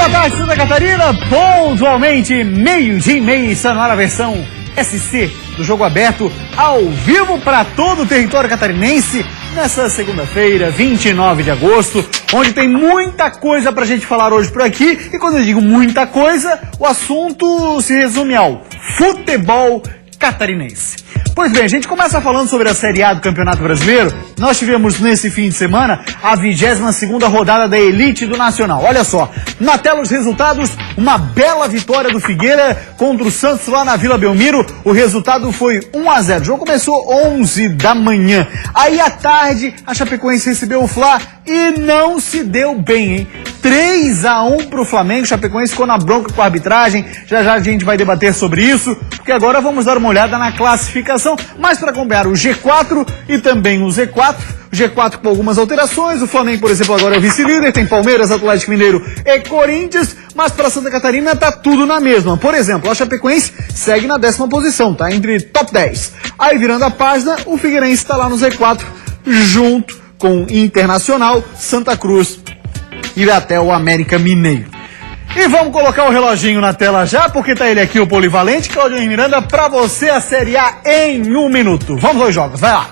Boa tarde, Santa Catarina. Pontualmente, meio-dia e meia, está no ar a versão SC do Jogo Aberto, ao vivo para todo o território catarinense, nessa segunda-feira, 29 de agosto, onde tem muita coisa pra gente falar hoje por aqui. E quando eu digo muita coisa, o assunto se resume ao futebol catarinense. Pois bem, a gente começa falando sobre a Série A do Campeonato Brasileiro. Nós tivemos nesse fim de semana a 22ª rodada da Elite do Nacional. Olha só, na tela os resultados, uma bela vitória do Figueira contra o Santos lá na Vila Belmiro. O resultado foi 1-0. O jogo começou 11 da manhã. Aí à tarde, a Chapecoense recebeu o Fla e não se deu bem, hein? 3-1 pro Flamengo. Chapecoense ficou na bronca com a arbitragem. Já já a gente vai debater sobre isso, porque agora vamos dar uma olhada na classificação, mas para acompanhar o G4 e também o Z4. O G4 com algumas alterações. O Flamengo, por exemplo, agora é o vice-líder. Tem Palmeiras, Atlético Mineiro e Corinthians. Mas para Santa Catarina tá tudo na mesma. Por exemplo, a Chapecoense segue na 10ª posição, tá entre top 10. Aí virando a página, o Figueirense tá lá no Z4, junto com Internacional, Santa Cruz e até o América Mineiro. E vamos colocar o reloginho na tela já, porque tá ele aqui, o polivalente, Claudio Miranda, pra você a Série A em 1 minuto. Vamos aos jogos, vai lá.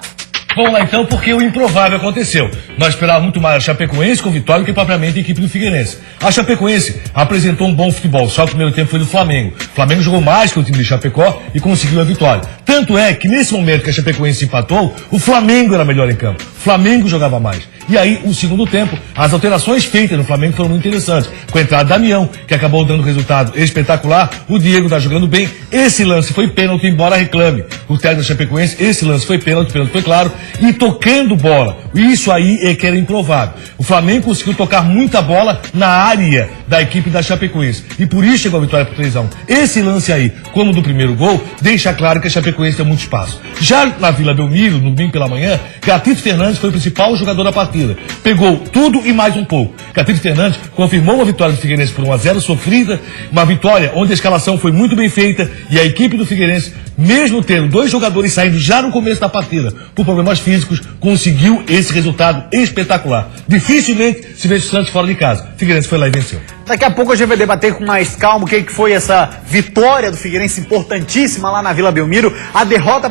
Vamos lá então, porque o improvável aconteceu. Nós esperávamos muito mais a Chapecoense com vitória do que propriamente a equipe do Figueirense. A Chapecoense apresentou um bom futebol, só que o primeiro tempo foi do Flamengo. O Flamengo jogou mais que o time de Chapecó e conseguiu a vitória. Tanto é que nesse momento que a Chapecoense empatou, o Flamengo era melhor em campo. O Flamengo jogava mais. E aí, o segundo tempo, as alterações feitas no Flamengo foram muito interessantes. Com a entrada do Damião, que acabou dando resultado espetacular. O Diego tá jogando bem. Esse lance foi pênalti, embora reclame o técnico da Chapecoense. Esse lance foi pênalti foi claro. E tocando bola. Isso aí é que era improvável. O Flamengo conseguiu tocar muita bola na área da equipe da Chapecoense. E por isso chegou a vitória por 3-1. Esse lance aí, como do primeiro gol, deixa claro que a Chapecoense tem muito espaço. Já na Vila Belmiro, no domingo pela manhã, Catito Fernandes foi o principal jogador da partida. Pegou tudo e mais um pouco. Catito Fernandes confirmou a vitória do Figueirense por 1-0, sofrida. Uma vitória onde a escalação foi muito bem feita e a equipe do Figueirense, mesmo tendo dois jogadores saindo já no começo da partida por problemas físicos, conseguiu esse resultado espetacular. Dificilmente se vê o Santos fora de casa. Figueirense foi lá e venceu. Daqui a pouco a gente vai debater com mais calma o que foi essa vitória do Figueirense importantíssima lá na Vila Belmiro, a derrota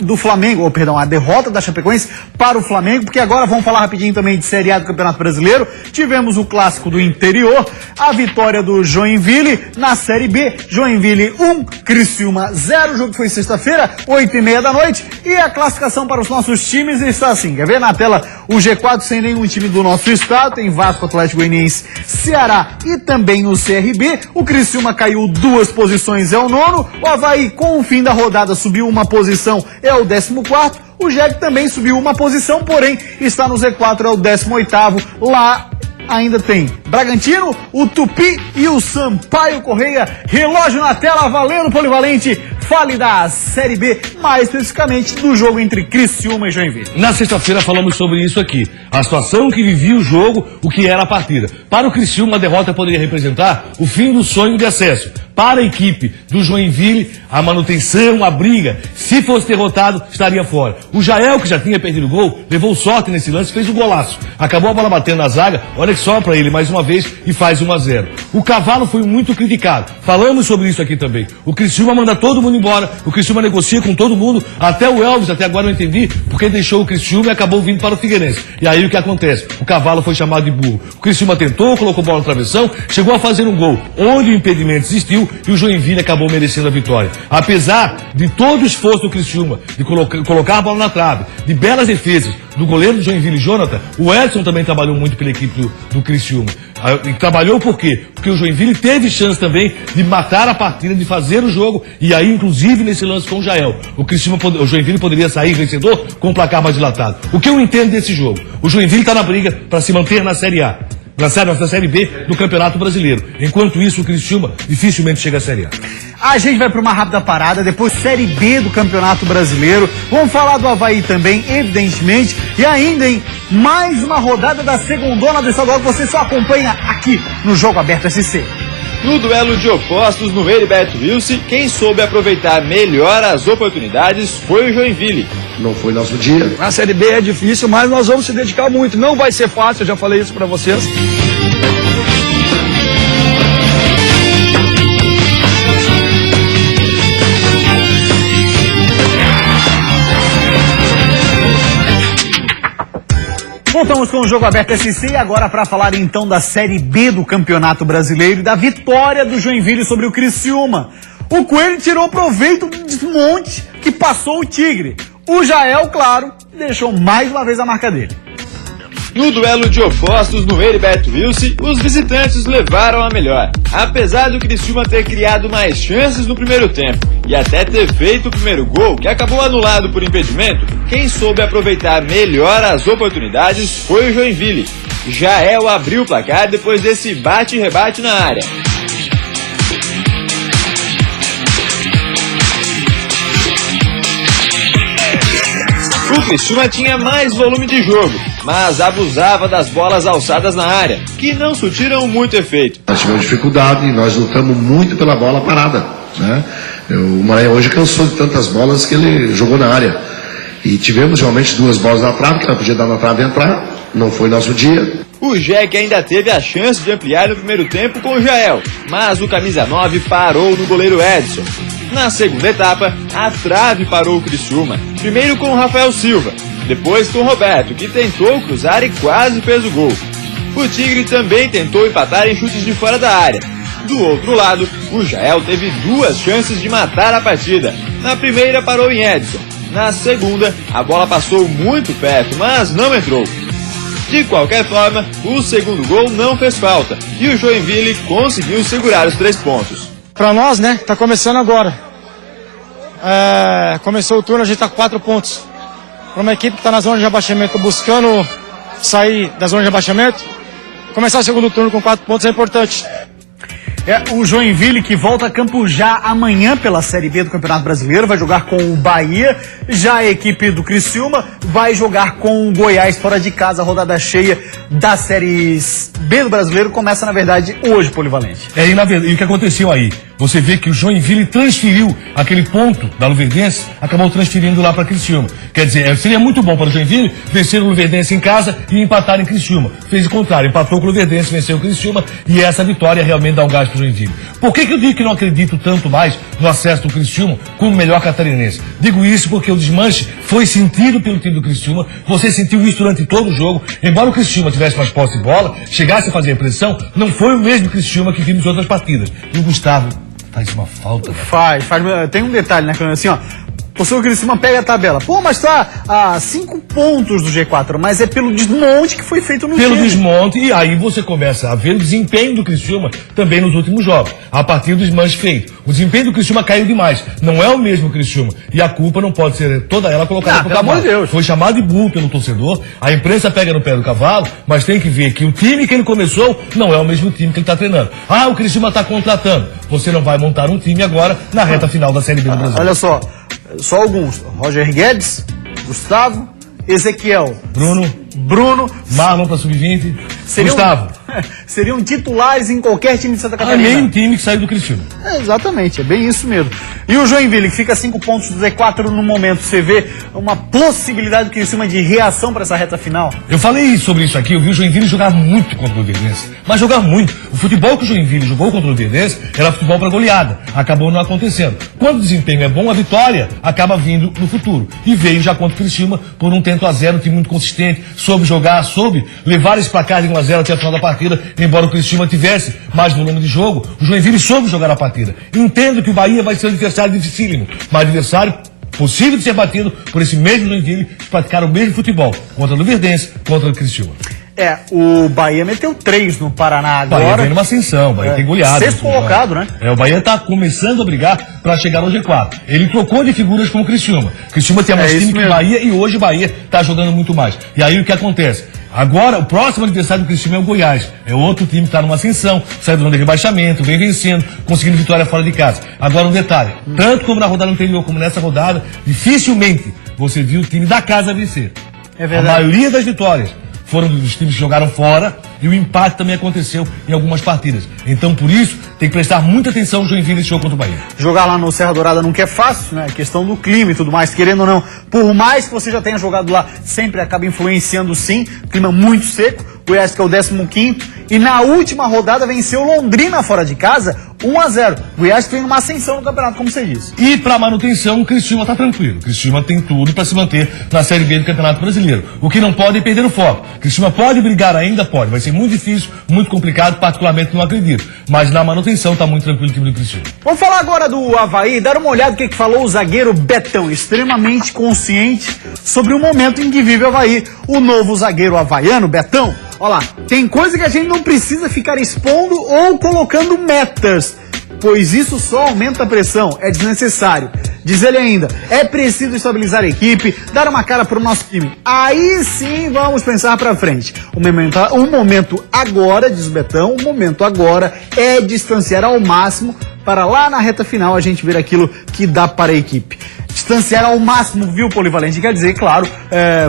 do Flamengo, a derrota da Chapecoense para o Flamengo, porque agora vamos falar rapidinho também de Série A do Campeonato Brasileiro. Tivemos o clássico do interior, a vitória do Joinville na Série B. Joinville 1, Criciúma 0, o jogo foi sexta-feira, 8h30 da noite, e a classificação para os nossos times está assim, quer ver na tela o G4 sem nenhum time do nosso estado, tem Vasco, Atlético Goianiense, Ceará e também o CRB. O Criciúma caiu 2 posições, é o 9º. O Avaí, com o fim da rodada, subiu 1 posição, é o 14º. O Jegue também subiu 1 posição, porém está no Z4, é o 18º. Lá ainda tem Bragantino, o Tupi e o Sampaio Correia. Relógio na tela, valendo, polivalente. Fale da Série B, mais especificamente do jogo entre Criciúma e Joinville. Na sexta-feira falamos sobre isso aqui. A situação que vivia o jogo, o que era a partida. Para o Criciúma, a derrota poderia representar o fim do sonho de acesso. Para a equipe do Joinville, a manutenção, a briga. Se fosse derrotado, estaria fora. O Jael, que já tinha perdido o gol, levou sorte nesse lance, fez um golaço. Acabou a bola batendo na zaga, olha que só para ele mais uma vez e faz 1-0. O Cavalo foi muito criticado. Falamos sobre isso aqui também. O Criciúma manda todo mundo embora. O Criciúma negocia com todo mundo. Até o Elvis, até agora eu não entendi, porque deixou o Criciúma e acabou vindo para o Figueirense. E aí o que acontece? O Cavalo foi chamado de burro. O Criciúma tentou, colocou bola no travessão, chegou a fazer um gol onde o impedimento existiu e o Joinville acabou merecendo a vitória. Apesar de todo o esforço do Criciúma, de colocar a bola na trave, de belas defesas do goleiro do Joinville, Jonathan, o Edson também trabalhou muito pela equipe do Criciúma. E trabalhou por quê? Porque o Joinville teve chance também de matar a partida, de fazer o jogo, e aí, inclusive, nesse lance com o Jael. O Joinville poderia sair vencedor com um placar mais dilatado. O que eu entendo desse jogo? O Joinville está na briga para se manter na Série A. Na Série B do Campeonato Brasileiro. Enquanto isso, o Criciúma dificilmente chega à Série A. A gente vai para uma rápida parada, depois Série B do Campeonato Brasileiro. Vamos falar do Avaí também, evidentemente. E ainda, hein, mais uma rodada da segundona do estadual que você só acompanha aqui no Jogo Aberto SC. No duelo de opostos no Heriberto Wilson, quem soube aproveitar melhor as oportunidades foi o Joinville. Não foi nosso dia. A Série B é difícil, mas nós vamos se dedicar muito. Não vai ser fácil, eu já falei isso para vocês. Voltamos com o Jogo Aberto SC agora para falar então da Série B do Campeonato Brasileiro e da vitória do Joinville sobre o Criciúma. O Coelho tirou proveito do desmonte que passou o Tigre. O Jael, claro, deixou mais uma vez a marca dele. No duelo de opostos no Heriberto Wilson, os visitantes levaram a melhor. Apesar do Criciúma ter criado mais chances no primeiro tempo e até ter feito o primeiro gol, que acabou anulado por impedimento, quem soube aproveitar melhor as oportunidades foi o Joinville. Jael abriu o placar depois desse bate e rebate na área. O Criciúma tinha mais volume de jogo, mas abusava das bolas alçadas na área, que não surtiram muito efeito. Nós tivemos dificuldade e nós lutamos muito pela bola parada, né? O Maranhão hoje cansou de tantas bolas que ele jogou na área. E tivemos realmente 2 bolas na trave, que ela podia dar na trave e entrar, não foi nosso dia. O Jack ainda teve a chance de ampliar no primeiro tempo com o Jael, mas o camisa 9 parou no goleiro Edson. Na segunda etapa, a trave parou o Criciúma, primeiro com o Rafael Silva, depois com o Roberto, que tentou cruzar e quase fez o gol. O Tigre também tentou empatar em chutes de fora da área. Do outro lado, o Jael teve 2 chances de matar a partida. Na primeira parou em Edson, na segunda a bola passou muito perto, mas não entrou. De qualquer forma, o segundo gol não fez falta e o Joinville conseguiu segurar os 3 pontos. Pra nós, né, tá começando agora. Começou o turno, a gente tá com 4 pontos. Pra uma equipe que tá na zona de abaixamento, buscando sair da zona de abaixamento, começar o segundo turno com 4 pontos é importante. O Joinville que volta a campo já amanhã pela Série B do Campeonato Brasileiro, vai jogar com o Bahia. Já a equipe do Criciúma vai jogar com o Goiás fora de casa, a rodada cheia da Série B do Brasileiro começa, na verdade, hoje, Polivalente. E o que aconteceu aí? Você vê que o Joinville transferiu aquele ponto da Luverdense, acabou transferindo lá para Criciúma. Quer dizer, seria muito bom para o Joinville vencer o Luverdense em casa e empatar em Criciúma. Fez o contrário, empatou com o Luverdense, venceu o Criciúma e essa vitória realmente dá um gás para o Joinville. Por que eu digo que não acredito tanto mais no acesso do Criciúma como melhor catarinense? Digo isso porque o desmanche foi sentido pelo time do Criciúma, você sentiu isso durante todo o jogo, embora o Criciúma tivesse mais posse de bola, chegasse a fazer pressão, não foi o mesmo Criciúma que vimos em outras partidas. E o Gustavo faz uma falta. Faz. Tem um detalhe, né, assim, ó. O Criciúma pega a tabela. Pô, mas tá a 5 pontos do G4, mas é pelo desmonte que foi feito no Pelo desmonte, e aí você começa a ver o desempenho do Criciúma também nos últimos jogos, a partir do desmanche feito. O desempenho do Criciúma caiu demais, não é o mesmo Criciúma, e a culpa não pode ser toda ela colocada pro Cavalo. Deus. Foi chamado de burro pelo torcedor, a imprensa pega no pé do Cavalo, mas tem que ver que o time que ele começou não é o mesmo time que ele tá treinando. Ah, o Criciúma tá contratando. Você não vai montar um time agora na reta final da Série B do Brasil. Olha só alguns. Roger Guedes, Gustavo, Ezequiel, Bruno, Marlon para sub-20, Gustavo. Seriam titulares em qualquer time de Santa Catarina. Nem time que saiu do Criciúma. Exatamente, é bem isso mesmo. E o Joinville, que fica a 5 pontos do Z4 no momento, você vê uma possibilidade do Criciúma de reação para essa reta final? Eu falei sobre isso aqui, eu vi o Joinville jogar muito contra o Luverdense, mas jogar muito. O futebol que o Joinville jogou contra o Luverdense era futebol para goleada, acabou não acontecendo. Quando o desempenho é bom, a vitória acaba vindo no futuro. E veio já contra o Criciúma por um tento a 0, um time muito consistente, soube jogar, soube levar esse placar de 1 a 0 até a final da partida. Embora o Criciúma tivesse mais volume de jogo, o Joinville soube jogar a partida. Entendo que o Bahia vai ser um adversário dificílimo, mas adversário possível de ser batido por esse mesmo Joinville que praticaram o mesmo futebol contra o Luverdense, contra o Criciúma. O Bahia meteu 3 no Paraná agora. O Bahia vem numa ascensão, o Bahia tem goleado. 6º colocado, né? O Bahia tá começando a brigar para chegar no G4. Ele trocou de figuras com o Criciúma. O Criciúma tinha mais time que o Bahia e hoje o Bahia tá jogando muito mais. E aí o que acontece? Agora, o próximo adversário do Criciúma é o Goiás. É outro time que está numa ascensão, sai do zona de rebaixamento, vem vencendo, conseguindo vitória fora de casa. Agora, um detalhe. Tanto como na rodada anterior, como nessa rodada, dificilmente você viu o time da casa vencer. É verdade. A maioria das vitórias foram dos times que jogaram fora e o empate também aconteceu em algumas partidas. Então, por isso, tem que prestar muita atenção no Joinville nesse jogo contra o Bahia. Jogar lá no Serra Dourada nunca é fácil, né? Questão do clima e tudo mais, querendo ou não. Por mais que você já tenha jogado lá, sempre acaba influenciando sim. Clima muito seco. O Goiás que é o 15º. E na última rodada venceu Londrina fora de casa. 1-0. Goiás tem uma ascensão no campeonato, como você disse. E para manutenção, o Criciúma está tranquilo. O Criciúma tem tudo para se manter na Série B do Campeonato Brasileiro. O que não pode é perder o foco. O Criciúma pode brigar ainda? Pode. Vai ser muito difícil, muito complicado, particularmente não acredito. Mas na manutenção está muito tranquilo o time do Criciúma. Vamos falar agora do Avaí, dar uma olhada no que falou o zagueiro Betão, extremamente consciente sobre o momento em que vive o Avaí. O novo zagueiro havaiano, Betão, olha lá, tem coisa que a gente não precisa ficar expondo ou colocando metas, pois isso só aumenta a pressão, é desnecessário. Diz ele ainda, é preciso estabilizar a equipe, dar uma cara para o nosso time. Aí sim vamos pensar para frente. O momento agora, diz o Betão, o momento agora é distanciar ao máximo para lá na reta final a gente ver aquilo que dá para a equipe. Distanciar ao máximo, viu, Polivalente? Quer dizer, claro,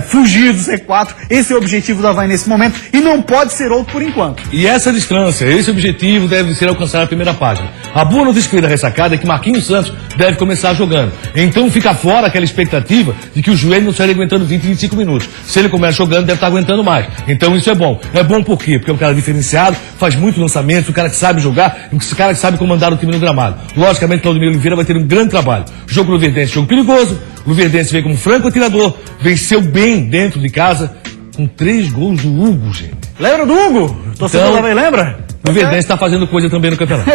fugir do C4. Esse é o objetivo da Avaí nesse momento e não pode ser outro por enquanto. E essa distância, esse objetivo deve ser alcançado na primeira página. A boa notícia da ressacada é que Marquinhos Santos deve começar jogando. Então fica fora aquela expectativa de que o joelho não estaria aguentando 20, 25 minutos. Se ele começa jogando, deve estar aguentando mais. Então isso é bom. É bom por quê? Porque é um cara diferenciado, faz muito lançamento, um cara que sabe jogar, um cara que sabe comandar o time no gramado. Logicamente, Claudemir Oliveira vai ter um grande trabalho. Jogo no Luverdense, jogo perigoso. O Luverdense veio como franco atirador, venceu bem dentro de casa, com 3 gols do Hugo, gente. Lembra do Hugo? Torcedor da Avaí, lembra? O Luverdense está fazendo coisa também no campeonato.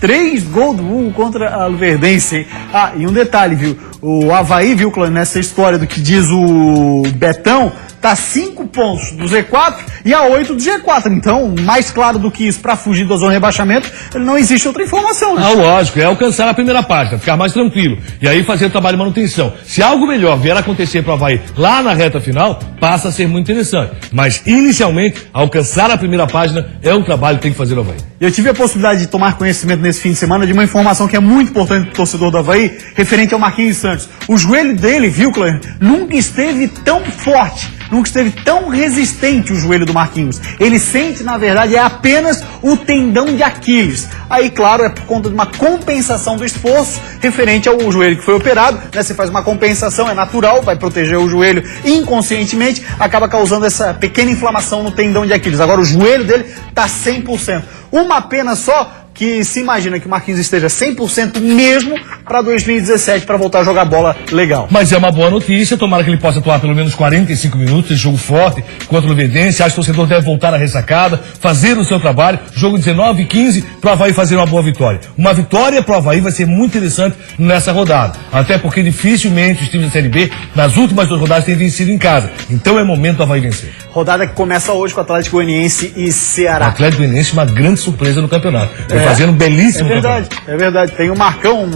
3 gols do Hugo contra a Luverdense. Ah, e um detalhe, viu? O Avaí, viu, nessa história do que diz o Betão, tá 5 pontos do Z4 e a 8 do G4. Então, mais claro do que isso, para fugir da zona de rebaixamento, ele não existe outra informação, né? Ah, lógico, é alcançar a primeira página, ficar mais tranquilo. E aí fazer o trabalho de manutenção. Se algo melhor vier a acontecer para o Avaí lá na reta final, passa a ser muito interessante. Mas, inicialmente, alcançar a primeira página é um trabalho que tem que fazer o Avaí. Eu tive a possibilidade de tomar conhecimento nesse fim de semana de uma informação que é muito importante para o torcedor do Avaí, referente ao Marquinhos Santos. O joelho dele, viu, Cleber, nunca esteve tão forte. Nunca esteve tão resistente o joelho do Marquinhos. Ele sente, na verdade, é apenas o tendão de Aquiles. Aí, claro, é por conta de uma compensação do esforço referente ao joelho que foi operado, né? Você faz uma compensação, é natural, vai proteger o joelho inconscientemente, acaba causando essa pequena inflamação no tendão de Aquiles. Agora, o joelho dele está 100%. Uma pena só que se imagina que o Marquinhos esteja 100% mesmo para 2017, para voltar a jogar bola legal. Mas é uma boa notícia, tomara que ele possa atuar pelo menos 45 minutos, esse jogo forte contra o Luverdense. Acho que o torcedor deve voltar à ressacada, fazer o seu trabalho, jogo 19 e 15, para o Avaí fazer uma boa vitória. Uma vitória para o Avaí vai ser muito interessante nessa rodada, até porque dificilmente os times da Série B, nas últimas 2 rodadas, têm vencido em casa. Então é momento do Avaí vencer. Rodada que começa hoje com o Atlético Goianiense e Ceará. O Atlético Goianiense, uma grande surpresa no campeonato. Fazendo um belíssimo campeonato. É verdade. Tem o Marcão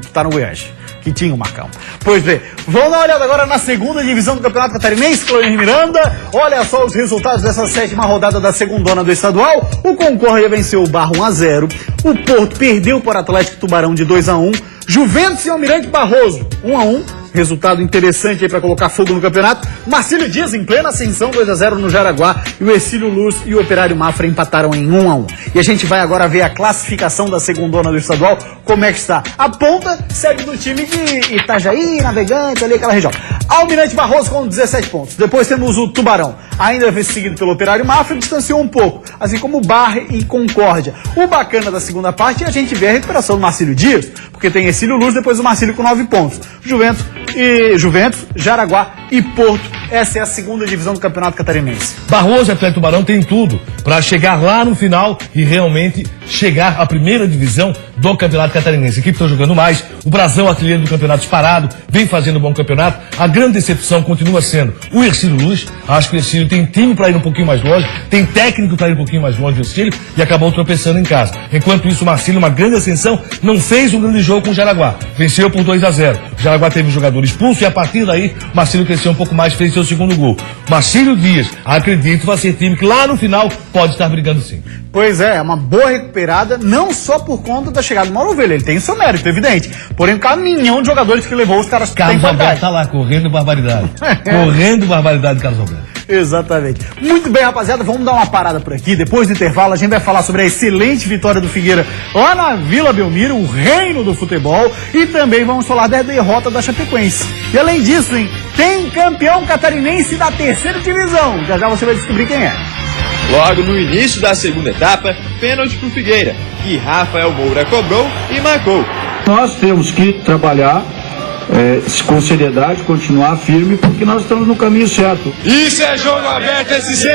que tá no Goiás. Que tinha o Marcão. Pois bem, vamos dar uma olhada agora na segunda divisão do Campeonato Catarinense, Cleber Miranda. Olha só os resultados dessa 7ª rodada da segundona do estadual. O Concórdia venceu o Barra 1-0. O Porto perdeu para o Atlético Tubarão de 2-1. Juventus e Almirante Barroso 1-1. Resultado interessante aí para colocar fogo no campeonato. Marcílio Dias em plena ascensão, 2-0 no Jaraguá. E o Ercílio Luz e o Operário Mafra empataram em 1-1. E a gente vai agora ver a classificação da segundona do estadual, como é que está. A ponta segue do time de Itajaí, Navegantes, ali aquela região. Almirante Barroso com 17 pontos. Depois temos o Tubarão, ainda seguido pelo Operário Mafra, distanciou um pouco, assim como o Barra e Concórdia. O bacana da segunda parte é a gente ver a recuperação do Marcílio Dias, porque tem Ercílio Luz, depois o Marcílio com 9 pontos. Juventus, Jaraguá e Porto. Essa é a segunda divisão do Campeonato Catarinense. Barroso e Atlético Tubarão tem tudo para chegar lá no final e realmente chegar à primeira divisão do Campeonato Catarinense. A equipe está jogando mais, o Brasão, artilheiro do campeonato disparado, vem fazendo um bom campeonato. A grande decepção continua sendo o Ercílio Luz. Acho que o Ercílio tem time para ir um pouquinho mais longe, tem técnico para ir um pouquinho mais longe do Ercílio e acabou tropeçando em casa. Enquanto isso, o Marcílio, uma grande ascensão, não fez um grande jogo com o Jaraguá. Venceu por 2-0. O Jaraguá teve um jogador expulso e a partir daí, o Marcílio cresceu um pouco mais, fez seu segundo gol. Marcílio Dias, acredito, vai ser time que lá no final pode estar brigando sim. Pois é uma boa recuperada, não só por conta da chegada do Mauro Ovelha, ele tem o seu mérito, evidente. Porém, um caminhão de jogadores que levou os caras... Carlos Alberto tá lá, correndo barbaridade. Correndo barbaridade, Carlos Alberto. Exatamente. Muito bem, rapaziada, vamos dar uma parada por aqui. Depois do intervalo, a gente vai falar sobre a excelente vitória do Figueira lá na Vila Belmiro, o reino do futebol. E também vamos falar da derrota da Chapecoense. E além disso, hein, tem campeão catarinense da 3ª divisão. Já já você vai descobrir quem é. Logo no início da segunda etapa, pênalti para o Figueira, que Rafael Moura cobrou e marcou. Nós temos que trabalhar com seriedade, continuar firme, porque nós estamos no caminho certo. Isso é Jogo Aberto SC!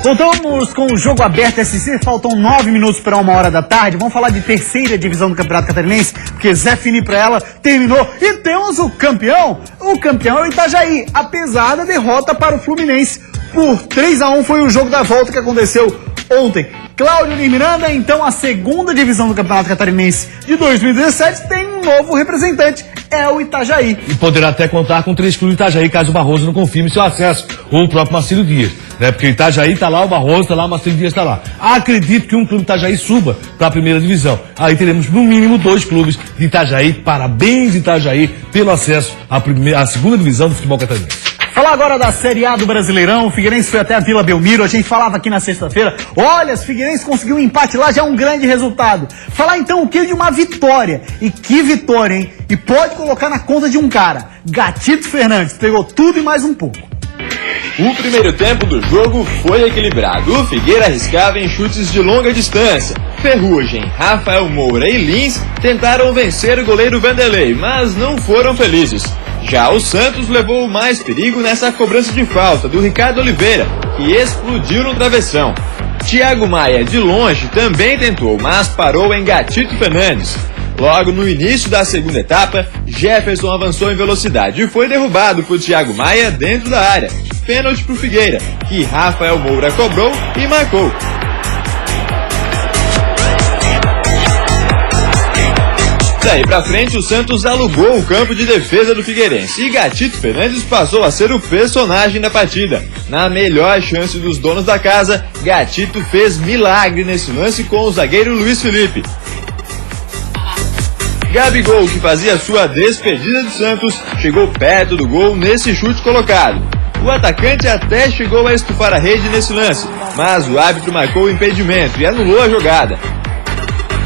Voltamos com o Jogo Aberto SC, faltam 9 minutos para 1h da tarde. Vamos falar de terceira divisão do Campeonato Catarinense, porque Zé Fini para ela terminou. E temos o campeão é o Itajaí, apesar da derrota para o Fluminense. Por 3-1 foi o jogo da volta que aconteceu ontem. Cláudio Miranda, então a segunda divisão do Campeonato Catarinense de 2017 tem um novo representante, é o Itajaí. E poderá até contar com 3 clubes do Itajaí, caso o Barroso não confirme seu acesso, ou o próprio Marcelo Dias, né? Porque o Itajaí está lá, o Barroso está lá, o Marcelo Dias está lá. Acredito que um clube do Itajaí suba para a primeira divisão. Aí teremos no mínimo 2 clubes de Itajaí. Parabéns, Itajaí, pelo acesso à segunda divisão do futebol catarinense. Falar agora da Série A do Brasileirão. O Figueirense foi até a Vila Belmiro. A gente falava aqui na sexta-feira. Olha, o Figueirense conseguiu um empate lá, já é um grande resultado. Falar então o que de uma vitória. E que vitória, hein? E pode colocar na conta de um cara. Gatito Fernandes pegou tudo e mais um pouco. O primeiro tempo do jogo foi equilibrado. O Figueira arriscava em chutes de longa distância. Ferrugem, Rafael Moura e Lins tentaram vencer o goleiro Vanderlei, mas não foram felizes. Já o Santos levou mais perigo nessa cobrança de falta do Ricardo Oliveira, que explodiu no travessão. Thiago Maia, de longe, também tentou, mas parou em Gatito Fernandes. Logo no início da segunda etapa, Jefferson avançou em velocidade e foi derrubado por Thiago Maia dentro da área. Pênalti para o Figueira, que Rafael Moura cobrou e marcou. Daí pra frente, o Santos alugou o campo de defesa do Figueirense e Gatito Fernandes passou a ser o personagem da partida. Na melhor chance dos donos da casa, Gatito fez milagre nesse lance com o zagueiro Luiz Felipe. Gabigol, que fazia sua despedida do Santos, chegou perto do gol nesse chute colocado. O atacante até chegou a estufar a rede nesse lance, mas o árbitro marcou o impedimento e anulou a jogada.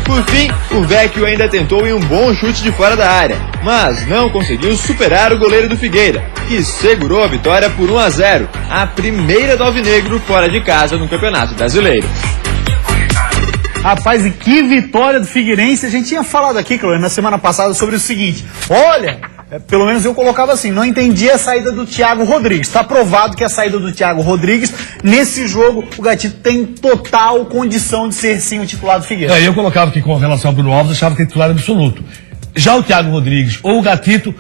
Por fim, o Vecchio ainda tentou em um bom chute de fora da área, mas não conseguiu superar o goleiro do Figueira, que segurou a vitória por 1-0, a primeira do Alvinegro fora de casa no Campeonato Brasileiro. Rapaz, e que vitória do Figueirense. A gente tinha falado aqui, Cláudio, na semana passada sobre o seguinte. Olha, pelo menos eu colocava assim, não entendi a saída do Thiago Rodrigues. Está provado que a saída do Thiago Rodrigues, nesse jogo, o Gatito tem total condição de ser sim o titular do Figueirense. Eu colocava que com relação ao Bruno Alves, achava que é titular absoluto. Já o Thiago Rodrigues ou o Gatito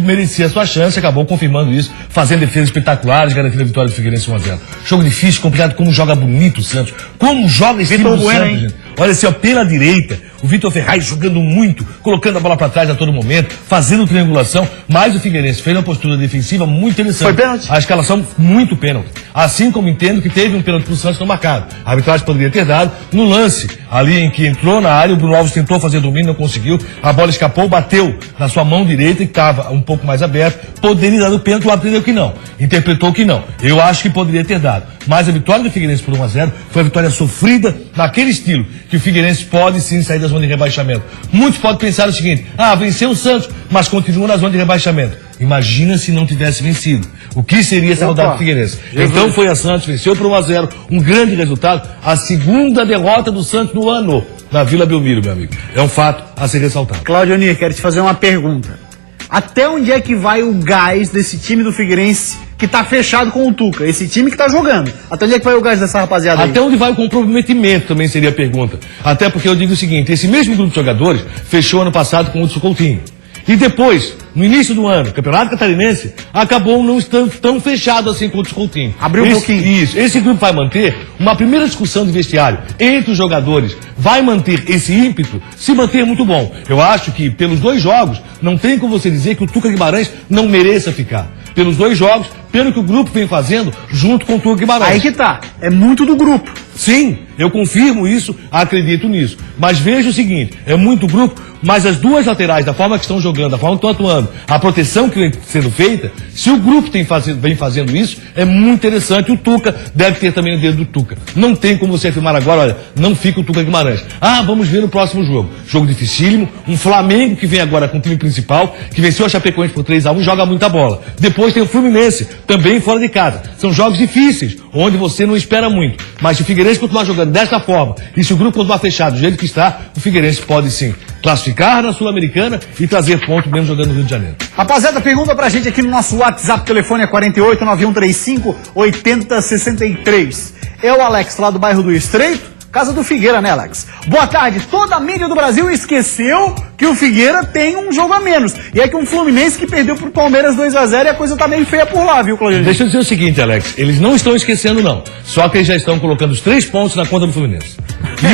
merecia a sua chance, acabou confirmando isso, fazendo defesas espetaculares, garantindo a vitória do Figueirense 1-0. Jogo difícil, complicado, como joga bonito o Santos, como joga esse time do Santos, gente. Olha assim, ó, pela direita, o Vitor Ferraz jogando muito, colocando a bola para trás a todo momento, fazendo triangulação, mas o Figueirense fez uma postura defensiva muito interessante. Foi pênalti? A escalação muito pênalti. Assim como entendo que teve um pênalti pro Santos não marcado. A arbitragem poderia ter dado no lance, ali em que entrou na área, o Bruno Alves tentou fazer domínio, não conseguiu, a bola escapou, bateu na sua mão direita, que estava um pouco mais aberta, poderia dar o pênalti, o árbitro entendeu que não, interpretou que não. Eu acho que poderia ter dado. Mas a vitória do Figueirense por 1-0 foi a vitória sofrida naquele estilo, que o Figueirense pode sim sair da zona de rebaixamento. Muitos podem pensar o seguinte, venceu o Santos, mas continua na zona de rebaixamento. Imagina se não tivesse vencido. O que seria essa rodada do Figueirense? Então foi a Santos, venceu por 1-0, um grande resultado, a segunda derrota do Santos no ano, na Vila Belmiro, meu amigo. É um fato a ser ressaltado. Cláudio Nir, quero te fazer uma pergunta. Até onde é que vai o gás desse time do Figueirense que tá fechado com o Tuca? Esse time que tá jogando. Até onde é que vai o gás dessa rapaziada aí? Até onde vai o comprometimento também seria a pergunta. Até porque eu digo o seguinte, esse mesmo grupo de jogadores fechou ano passado com o Hudson Coutinho. E depois, no início do ano, o Campeonato Catarinense acabou não estando tão fechado assim com o Coutinho. Abriu um pouquinho. Isso. Esse grupo vai manter uma primeira discussão de vestiário entre os jogadores. Vai manter esse ímpeto, se manter muito bom. Eu acho que pelos 2 jogos, não tem como você dizer que o Tuca Guimarães não mereça ficar. Pelos 2 jogos, pelo que o grupo vem fazendo junto com o Tuca Guimarães. Aí que tá. É muito do grupo. Sim, eu confirmo isso, acredito nisso. Mas veja o seguinte, é muito grupo mas as duas laterais, da forma que estão jogando, da forma que estão atuando, a proteção que vem sendo feita, se o grupo vem fazendo isso, é muito interessante. O Tuca deve ter também o dedo do Tuca. Não tem como você afirmar agora, olha, não fica o Tuca Guimarães. Vamos ver no próximo jogo. Jogo dificílimo, um Flamengo que vem agora com o time principal, que venceu a Chapecoense por 3-1 e joga muita bola. Depois tem o Fluminense, também fora de casa. São jogos difíceis, onde você não espera muito. Mas se o Figueirense continuar jogando desta forma, e se o grupo continuar fechado do jeito que está, o Figueirense pode sim classificar na Sul-Americana e trazer ponto mesmo jogando no Rio de Janeiro. Rapaziada, pergunta pra gente aqui no nosso WhatsApp, telefone é 4891358063. É o Alex, lá do bairro do Estreito, casa do Figueira, né, Alex? Boa tarde. Toda a mídia do Brasil esqueceu que o Figueira tem um jogo a menos. E é que um Fluminense que perdeu pro Palmeiras 2-0 e a coisa tá meio feia por lá, viu, Claudinho? Deixa eu dizer o seguinte, Alex, eles não estão esquecendo, não. Só que eles já estão colocando os 3 pontos na conta do Fluminense.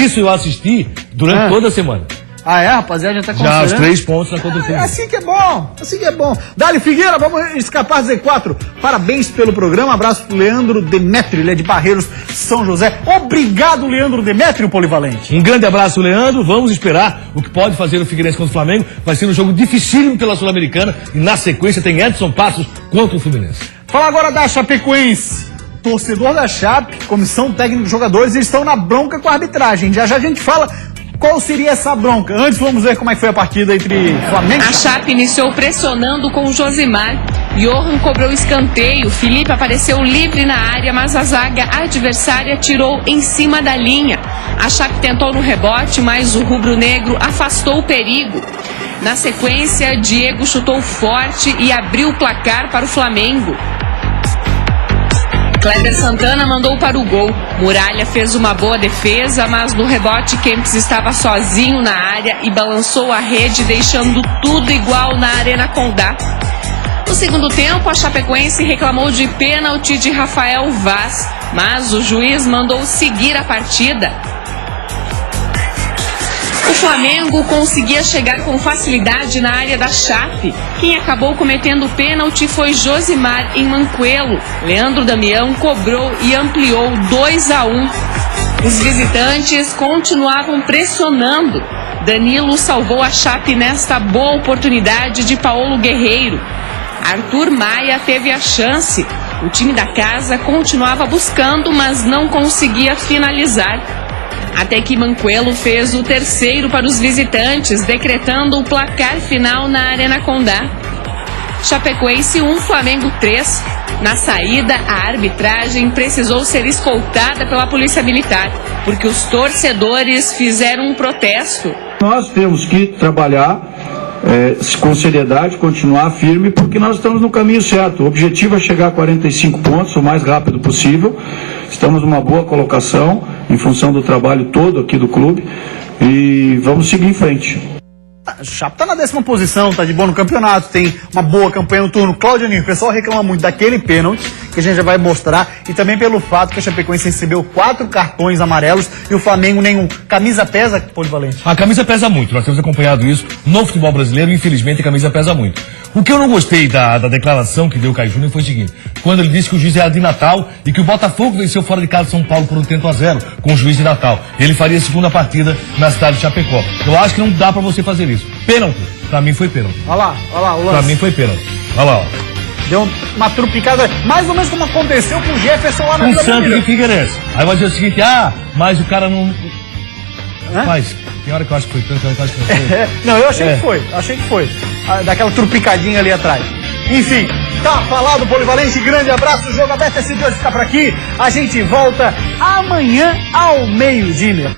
Isso eu assisti durante toda a semana. Rapaziada, já tá Já, os 3 pontos na conta do Fluminense. Assim que é bom, assim que é bom. Dali Figueira, vamos escapar do Z4. Parabéns pelo programa, abraço pro Leandro Demétrio, ele é de Barreiros, São José. Obrigado, Leandro Demétrio, polivalente. Um grande abraço, Leandro. Vamos esperar o que pode fazer o Figueirense contra o Flamengo. Vai ser um jogo dificílimo pela Sul-Americana e na sequência tem Edson Passos contra o Fluminense. Fala agora da Chapecoense. Torcedor da Chape, comissão técnica de jogadores, eles estão na bronca com a arbitragem. Já já a gente fala qual seria essa bronca. Antes vamos ver como é que foi a partida entre Flamengo e A Chape iniciou pressionando com o Josimar. Johan cobrou escanteio, Felipe apareceu livre na área, mas a zaga adversária tirou em cima da linha. A Chape tentou no rebote, mas o rubro-negro afastou o perigo. Na sequência, Diego chutou forte e abriu o placar para o Flamengo. Kleber Santana mandou para o gol. Muralha fez uma boa defesa, mas no rebote Kempis estava sozinho na área e balançou a rede, deixando tudo igual na Arena Condá. No segundo tempo, a Chapecoense reclamou de pênalti de Rafael Vaz, mas o juiz mandou seguir a partida. O Flamengo conseguia chegar com facilidade na área da Chape. Quem acabou cometendo o pênalti foi Josimar em Manquelo. Leandro Damião cobrou e ampliou 2-1. Os visitantes continuavam pressionando. Danilo salvou a Chape nesta boa oportunidade de Paulo Guerreiro. Arthur Maia teve a chance. O time da casa continuava buscando, mas não conseguia finalizar. Até que Manquelo fez o terceiro para os visitantes, decretando o placar final na Arena Condá. Chapecoense 1, Flamengo 3. Na saída, a arbitragem precisou ser escoltada pela Polícia Militar, porque os torcedores fizeram um protesto. Nós temos que trabalhar com seriedade, continuar firme, porque nós estamos no caminho certo. O objetivo é chegar a 45 pontos o mais rápido possível. Estamos numa boa colocação em função do trabalho todo aqui do clube e vamos seguir em frente. O Chape tá na 10ª posição, tá de boa no campeonato, tem uma boa campanha no turno. Claudionir, o pessoal reclama muito daquele pênalti, que a gente já vai mostrar, e também pelo fato que a Chapecoense recebeu 4 cartões amarelos e o Flamengo nenhum. Camisa pesa, polivalente? A camisa pesa muito, nós temos acompanhado isso no futebol brasileiro, infelizmente a camisa pesa muito. O que eu não gostei da declaração que deu o Caio Júnior foi o seguinte, quando ele disse que o juiz era de Natal e que o Botafogo venceu fora de casa de São Paulo por 1-0 com o juiz de Natal. Ele faria a segunda partida na cidade de Chapecó. Eu acho que não dá pra você fazer isso. Pênalti, pra mim foi pênalti. Olha lá, o lance. Pra mim foi pênalti. Olha lá, ó. Deu uma trupicada, mais ou menos como aconteceu com o Jefferson lá na Com Vila Santos Belmiro. e Figueirense. Aí vai dizer o seguinte, mas o cara não... Mas, tem hora que eu acho que foi pênalti, tem hora que eu acho que não foi. Não, eu achei que foi. Daquela trupicadinha ali atrás. Enfim, tá falado, polivalente, grande abraço, o Jogo Aberto, esse dia fica por aqui. A gente volta amanhã ao meio-dia.